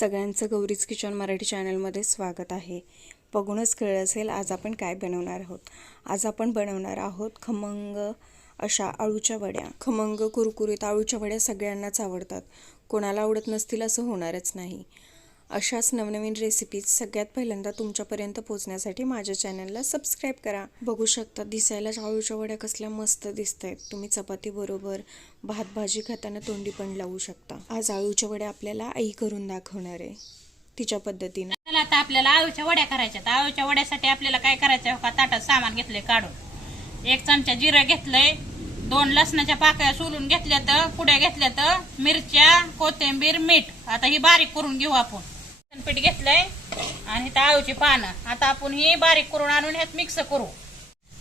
सगळ्यांचं गौरीज किचन मराठी चॅनलमध्ये स्वागत आहे. बघूनच कळलं असेल आज आपण काय बनवणार आहोत. आज आपण बनवणार आहोत खमंग अशा अळूच्या वड्या. खमंग कुरकुरीत अळूच्या वड्या सगळ्यांनाच आवडतात. कोणाला आवडत नसतील असं होणारच नाही. अशाच नवनवीन रेसिपीज सगळ्यात पहिल्यांदा तुमच्यापर्यंत पोहोचण्यासाठी माझ्या चॅनलला सबस्क्राईब करा. बघू शकता दिसायला आळूच्या वड्या कसल्या मस्त दिसत आहेत तुम्ही चपातीबरोबर भात भाजी खाताना तोंडी पण लावू शकता. आज आळूच्या वड्या आपल्याला आई करून दाखवणार आहे. तिच्या पद्धतीनं. चला आता आपल्याला आळूच्या वड्या करायच्यात. आळूच्या वड्यासाठी आपल्याला काय करायचं का ताटात सामान घेतलंय काढून. एक चमचा जिरं घेतलंय. दोन लसणाच्या पाकळ्या सोलून घेतल्या तर पुड्या घेतल्या तर मिरच्या कोथिंबीर मीठ. आता ही बारीक करून घेऊ आपण. पीठ घेतलंय आणि इथं आळूची पानं. आता आपण ही बारीक करून आणून ह्यात मिक्स करू.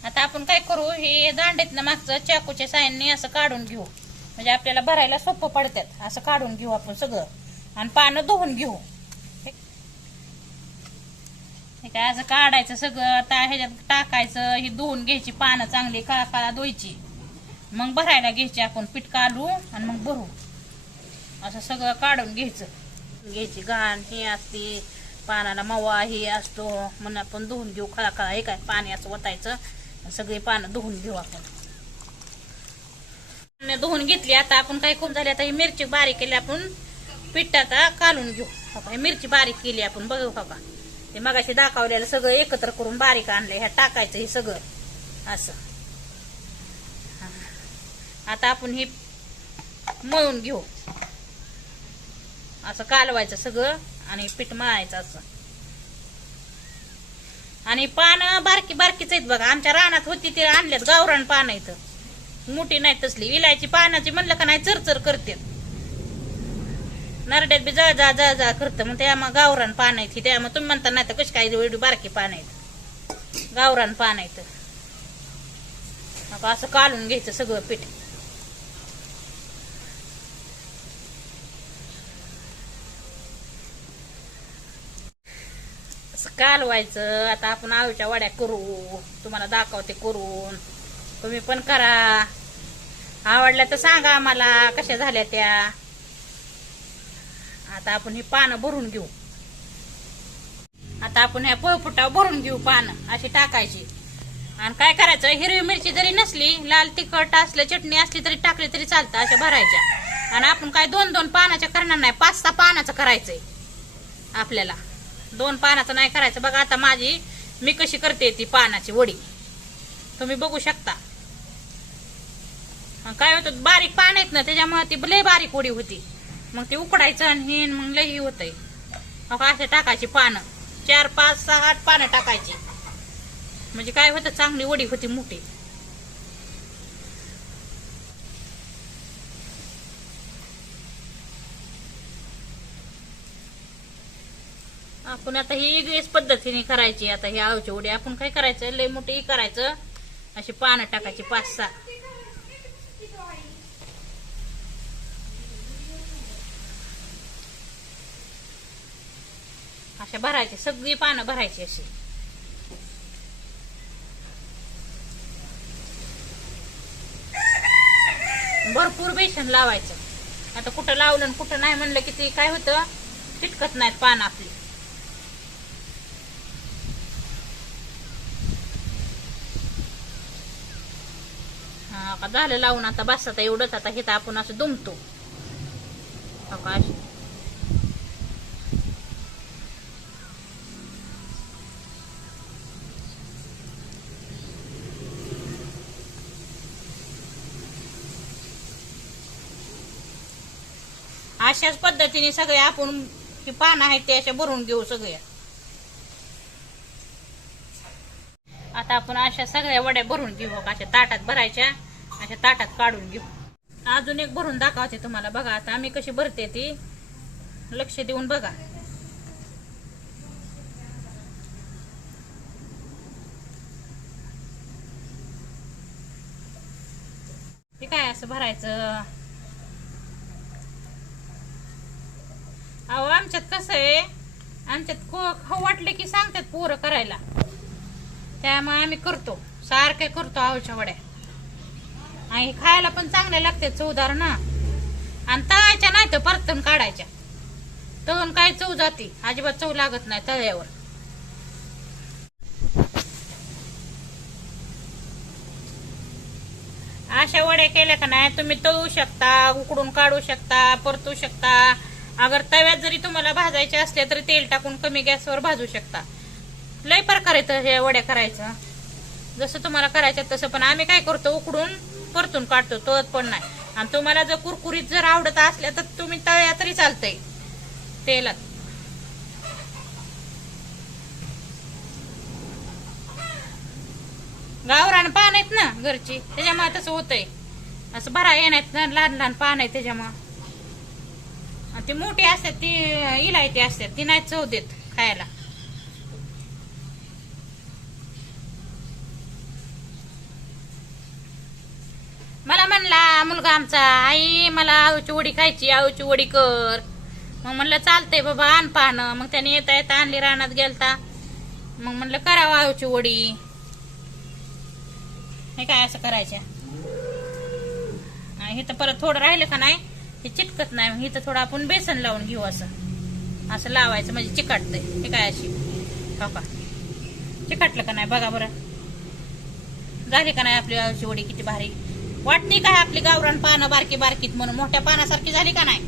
आता आपण काय करू हे दांडीतनं मागचं चाकूच्या साह्याने असं काढून घेऊ. म्हणजे आपल्याला भरायला सोपं पडतात असं काढून घेऊ आपण सगळं. आणि पानं धुवून घेऊ. हे काय असं काढायचं सगळं. आता ह्याच्यात टाकायचं ही धुवून घ्यायची पानं चांगली काळा काळा धुवायची. मग भरायला घ्यायची आपण पीठ काढू आणि मग भरू. असं सगळं काढून घ्यायचं. घ्यायची घाण हे असते पानाला मवा हे असतो. म्हणून आपण धुवून घेऊ खळा खळा हे काय? पाणी असं ओतायचं. सगळी पानं धुवून घेऊ आपण. धुवून घेतली आता आपण काय खूप झाली आता ही मिरची बारीक केली आपण पिठ आता कालून घेऊ. हो ही मिरची बारीक केली आपण बघू बाबा का ते मगाशी दाखवलेलं सगळं एकत्र करून बारीक आणलं ह्या टाकायचं हे सगळं. असं. आता आपण हे मळून घेऊ. असं कालवायचं सगळं आणि पीठ मळायचं असं. आणि पानं बारकी बारकीच आहेत बघा. आमच्या रानात होती ते आणल्यात गावरान पानं इथं. मोठी नाही तसली. विलायची पानाची म्हणलं का नाही चरचर करते नरड्यात बी जळ जा जळ जा करतं. मग त्या मग गावरान पान आहेत त्या मग तुम्ही म्हणता नाही तर कशी काय एवढी बारकी पान आहेत? गावरान पान आहेत. मग असं कालून घ्यायचं सगळं पीठ. कालवायचं. आता आपण आळूच्या वड्या करू. तुम्हाला दाखवते करून. तुम्ही पण करा. आवडल्या तर सांगा आम्हाला कशा झाल्या त्या. आता आपण ही पानं भरून घेऊ. आता आपण ह्या पोळपुटावर भरून घेऊ पानं अशी टाकायची. आणि काय करायचं हिरवी मिरची जरी नसली लाल तिखट असलं चटणी असली तरी टाकली तरी चालतं अशा भरायच्या. आणि आपण काय दोन दोन पानाच्या करणार नाही पाच सहा पानाचं करायचंय आपल्याला. दोन पानाचं नाही करायचं. बघा आता माझी मी कशी करते ती पानाची वडी. तुम्ही बघू शकता. काय होतं बारीक पान आहेत ना त्याच्यामुळे ती लय बारीक वडी होती. मग ते उकडायचं आणि मग लई होतंय. मग असे टाकायची पानं. चार पाच सहा आठ पानं टाकायची. म्हणजे काय होतं चांगली वडी होती मोठी. आपण आता ही वेगळीच पद्धतीने करायची आता ही आवची उडी आपण काय करायचं? लय मोठी करायचं. अशी पानं टाकायची पाच सहा. अशा भरायची सगळी पानं भरायची अशी. भरपूर बेसन लावायचं. आता कुठं लावलं आणि कुठं नाही म्हणलं की ते काय होतं? चिटकत नाहीत पानं आपली हा का झालं लावून? आता बस आता एवढंच आता हे तर आपण असं दुमतो. अशाच पद्धतीने सगळे आपण ही पानं आहेत ते अशा भरून घेऊ सगळ्या आता आपण अशा सगळ्या वड्या भरून घेऊ अशा ताटात भरायच्या. अशा ताटात काढून घेऊ. अजून एक भरून दाखवायचे तुम्हाला. बघा आता आम्ही कशी भरते ती. लक्ष देऊन बघा. ते काय असं भरायचं? अहो आमच्यात कसं आहे आमच्यात खो वाटले की सांगतात पोरं करायला. त्यामुळे आम्ही करतो. सारखे करतो आळूच्या वड्या. आणि खायला पण चांगले लागते चवदार ना. आणि तळायच्या नाही तर परतून काढायच्या. तळून काय चव जाते? अजिबात चव लागत नाही तळ्यावर. अशा वड्या केल्या का नाही तुम्ही तळू शकता उकडून काढू शकता परतू शकता. अगर तव्यात जरी तुम्हाला भाजायचे असले तरी तेल टाकून कमी गॅसवर भाजू शकता. लय प्रकार येतं हे वड्या करायचं. जसं तुम्हाला करायचं तसं पण आम्ही काय करतो उकडून परतून काढतो तळत पण नाही. आणि तुम्हाला जर कुरकुरीत जर आवडत असल्या तर तुम्ही तळ्या तरी चालतंय. तेलात. गावरान पान आहेत ना घरची त्याच्यामुळे तसं होतंय. असं भरा येण्यात ना लहान लहान पान आहे त्याच्यामुळं. आणि ती मोठी असतात ती इलायती असतात ती नाही चव देत खायला मला म्हणला मुलगा आमचा. आई मला आऊची वडी खायची आऊची वडी कर. मग म्हणलं चालतंय बाबा आण पाहणं मग त्याने येता येता आणली रानात गेलता. मग म्हणलं करावं आऊची वडी. हे काय असं करायच्या? हे तर परत थोडं राहिलं का नाही? हे चिटकत नाही. मग इथं थोडं आपण बेसन लावून घेऊ असं. असं लावायचं म्हणजे चिकटतंय. हे काय अशी? हो चिकटलं चिकाटलं का नाही? बघा बरं. झाली का नाही आपली आऊची वडी? किती भारी. वाटते काय आपली गावरान पानं बारकी बारकीत म्हणून? मोठ्या पानासारखी झाली का नाही?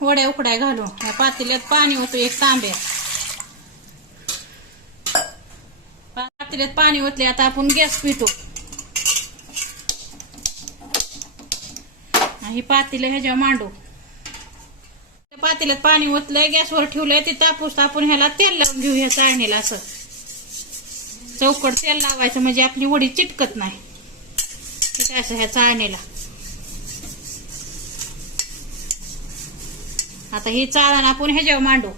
वड्या उकडाय घालू. या पातेल्यात पाणी होतो एक तांब्या पातेल्यात पाणी ओतले आता आपण गॅस पितो. ही पातेलं ह्याच्या मांडू. त्या पातेल्यात पाणी ओतलंय गॅसवर ठेवलंय ते तापूस तापून ह्याला तेल लावून घेऊ ह्या चाळणीला असं. चौकट तेल लावायचं म्हणजे आपली वडी चिटकत नाही. असं ह्या चाळणीला. आता ही चाळण आपण ह्याच्यावर मांडू.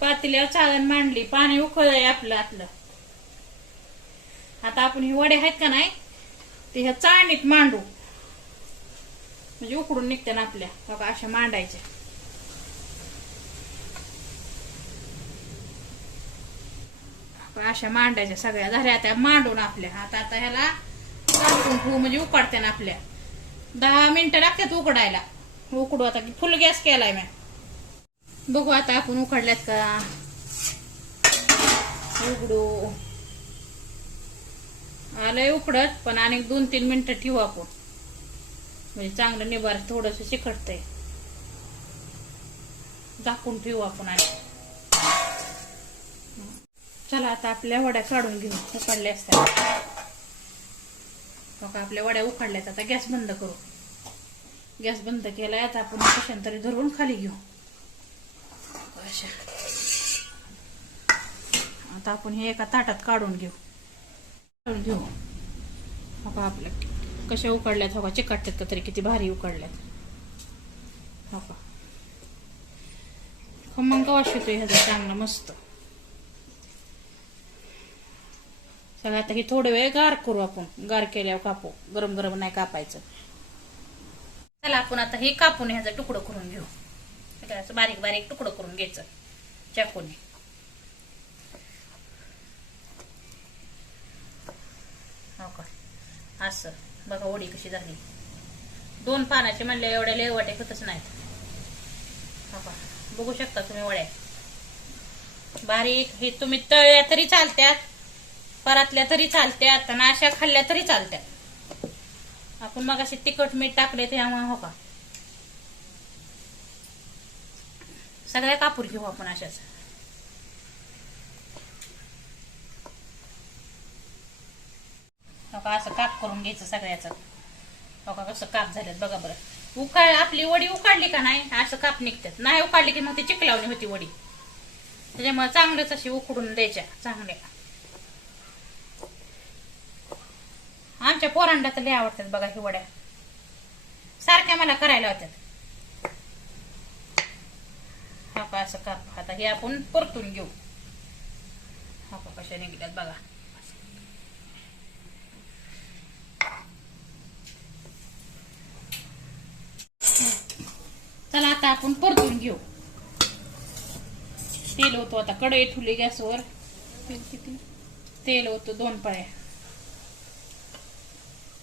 पातेल्यावर चाळण मांडली पाणी उकळलंय आपलं आपलं आता आपण ही वडे आहेत का नाही ते ह्या चाळणीत मांडू. म्हणजे उकडून निघते ना आपल्या. बघा अशा मांडायच्या. अशा मांडायच्या सगळ्या झाल्या. आता मांडून आपल्या आता आता ह्याला झाकून ठेवू म्हणजे उकडते ना आपल्या. दहा मिनिटं लागतात उकडायला. उकडू आता. की फुल गॅस केलाय मॅ बघू आता आपण उकडल्यात का. उघडू आलंय उकडत पण आणि दोन तीन मिनिटं ठेवू आपण. म्हणजे चांगलं निभार थोडस चिकटतंय झाकून ठेवू आपण आणि. चला आता आपल्या वड्या काढून घेऊ. उकडल्या असतात बघा आपल्या वड्या उकडल्यात. आता गॅस बंद करू. गॅस बंद केलाय आता आपण कशांतरी धरून खाली घेऊ. अशा. आता आपण हे एका ताटात काढून घेऊ. काढून घेऊ. बघा आपल्या कशा उकडल्यात हो का चिकटतात का तरी किती भारी उकडल्यात. हो का खमंग वास येतोय ह्याचा चांगला मस्त. सगळं आता हे थोडे वेळ गार करू आपण. गार केल्यावर कापू. गरम गरम नाही कापायचं. चला आपण आता हे कापून ह्याचा तुकडं करून घेऊ. असं बारीक बारीक तुकडं करून घ्यायचं. चाकूने. हो का? असं. बघा ओढी कशी झाली. दोन पानाचे म्हणले एवढ्या लेवाटे होतच नाहीत. हो का? बघू शकता तुम्ही वड्या. बारीक. हे तुम्ही तळल्या तरी चालत्यात. परातल्या तरी चालत्यात आणि अशा खाल्ल्या तरी चालत्यात आपण मग असे तिखट मीठ टाकले त्यामुळे हो का? सगळ्या कापूर घेऊ आपण अशाच. हो का असं काप करून घ्यायचं सगळ्याचं. हो का कसं काप झाल्यात बघा बरं. उकाळ आपली वडी उकाडली का नाही? असं काप निघतात. नाही उकाडली की मग ती चिकलावणी होती वडी. त्याच्यामुळे चांगलंच अशी उकडून द्यायच्या चांगल्या. आमच्या पोरांना तर लय आवडतात बघा ही वड्या. सारख्या मला करायला होत्यात हा का असं काप आता हे आपण परतून घेऊ. हा का कशा निघल्यात बघा. चला आता आपण परतून घेऊ. तेल होतो आता कढई ठुली गॅसवर. तेल किती? तेल होतं दोन पळ्या.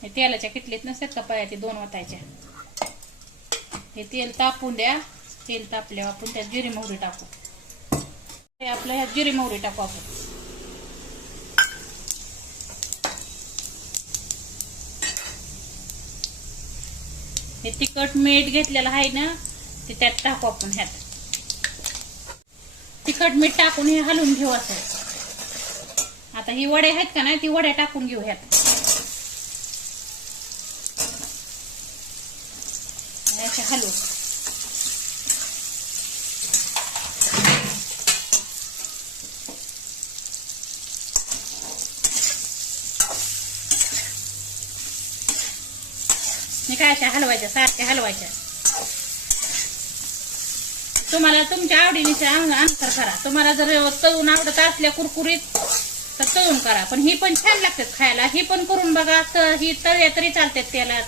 हे तेलाच्या किटलीत नसतात का पाया ते दोन वाटायच्या. हे तेल तापून द्या. तेल तापल्यावर आपण त्यात जिरी मोहरी टाकू. हे आपलं ह्यात जिरी मोहरी टाकू आपण. हे तिखट मीठ घेतलेलं आहे ना ते त्यात टाकू आपण ह्यात. तिखट मीठ टाकून हे हलवून घेऊ असं. आता ही वडे आहेत का नाही ती वड्या टाकून घेऊ ह्यात. हॅलो. मी काय अशा हलवायच्या सारख्या हलवायच्या? तुम्हाला तुमच्या आवडीनुसार अनुसार करा. तुम्हाला जर तळून आवडत असल्या कुरकुरीत तर तळून करा. पण ही पण छान लागतात खायला. ही पण करून बघा तर ही तळ्या तरी चालतात त्याला.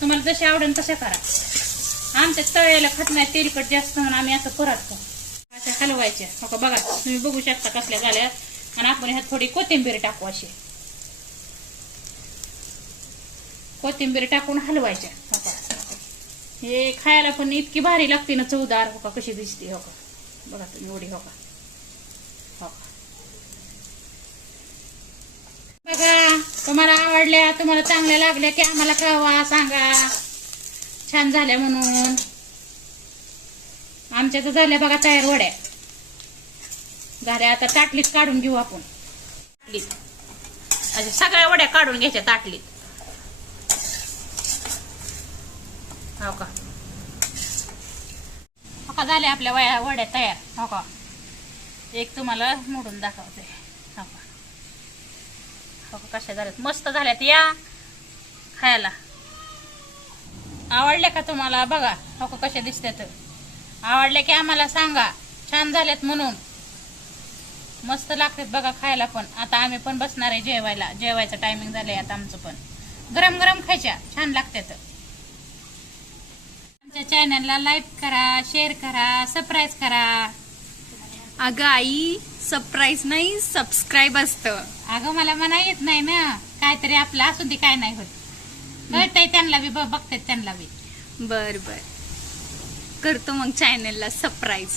तुम्हाला जसे आवडेल तसे करा. आमच्या तळ्याला खात नाही तेलकट जास्त म्हणून आम्ही असं करत अशा हलवायच्या. हो बघा तुम्ही बघू शकता कसल्या झाल्या. आणि आपण ह्यात थोडी कोथिंबीर टाकू अशी. कोथिंबीर टाकून हलवायच्या. हे खायला पण इतकी भारी लागते ना चवदार. हो का कशी दिसते. हो का. बघा तुम्ही एवढी हो का हो का बघा तुम्हाला आवडल्या तुम्हाला चांगल्या लागल्या की आम्हाला कळवा सांगा. छान झाल्या म्हणून. आमच्या तर झाल्या बघा तयार वड्या. झाल्या आता ताटलीत काढून घेऊ आपण. ताटलीत. अच्छा सगळ्या वड्या काढून घ्यायच्या ताटलीत. हो का? हो का? झाल्या आपल्या वया वड्या तयार. हो का? एक तुम्हाला मोडून दाखवते. हो कशा झाल्यात. मस्त झाल्यात या खायला. आवडल्या का तुम्हाला? बघा हो कसे कशा दिसतात. आवडल्या की आम्हाला सांगा. छान झाल्यात म्हणून. मस्त लागतात बघा खायला पण. आता आम्ही पण बसणार आहे जेवायला. जेवायचं टायमिंग झालंय आता आमचं पण. गरम गरम खायच्या. छान लागतात. आमच्या चॅनलला लाईक करा शेअर करा सबस्क्राईब करा. अगं आई सरप्राईज नाही सबस्क्राईब असतं. अगं मला म्हणा येत नाही ना. काहीतरी आपलं असू दे काय नाही होत. कळतंय त्यांना बी ब- बघतात त्यांना बी. बर बर. करतो मग चॅनलला सरप्राईज